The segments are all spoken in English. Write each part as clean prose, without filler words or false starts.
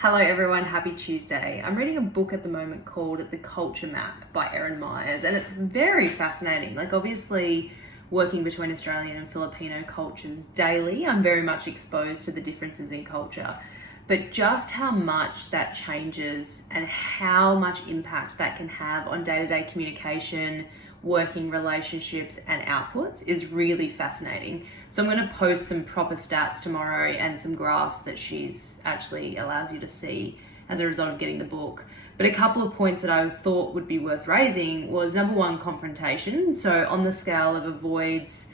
Hello everyone, happy Tuesday. I'm reading a book at the moment called The Culture Map by Erin Myers, and it's very fascinating. Like, obviously, working between Australian and Filipino cultures daily, I'm very much exposed to the differences in culture. But just how much that changes and how much impact that can have on day-to-day communication, working relationships and outputs is really fascinating. So I'm going to post some proper stats tomorrow and some graphs that she's actually allows you to see as a result of getting the book. But a couple of points that I thought would be worth raising was number one, confrontation. So on the scale of avoids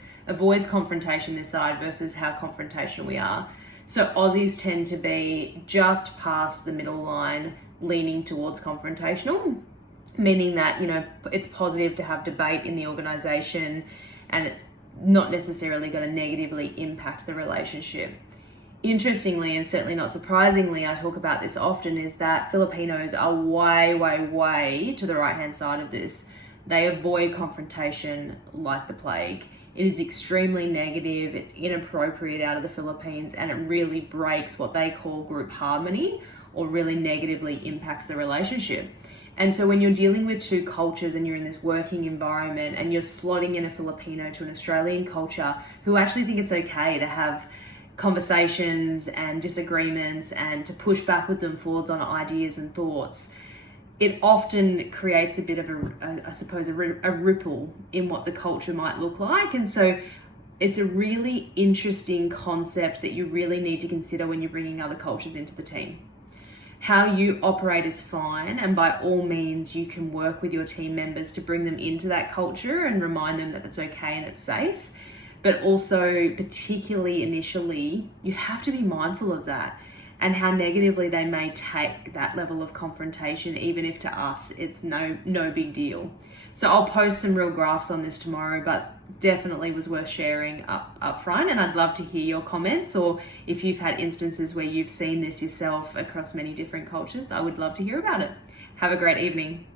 confrontation this side versus how confrontational we are. So Aussies tend to be just past the middle line, leaning towards confrontational, meaning that, it's positive to have debate in the organization and it's not necessarily going to negatively impact the relationship. Interestingly, and certainly not surprisingly, I talk about this often, is that Filipinos are way to the right-hand side of this. They avoid confrontation like the plague. It is extremely negative, it's inappropriate out of the Philippines, and it really breaks what they call group harmony or really negatively impacts the relationship. And so when you're dealing with two cultures and you're in this working environment and you're slotting in a Filipino to an Australian culture who actually think it's okay to have conversations and disagreements and to push backwards and forwards on ideas and thoughts, it often creates a bit of a ripple in what the culture might look like. And so it's a really interesting concept that you really need to consider when you're bringing other cultures into the team. How you operate is fine, and by all means you can work with your team members to bring them into that culture and remind them that it's okay and it's safe. But also, particularly initially, you have to be mindful of that and how negatively they may take that level of confrontation, even if to us it's no big deal. So I'll post some real graphs on this tomorrow, but definitely was worth sharing up front, and I'd love to hear your comments, or if you've had instances where you've seen this yourself across many different cultures, I would love to hear about it. Have a great evening.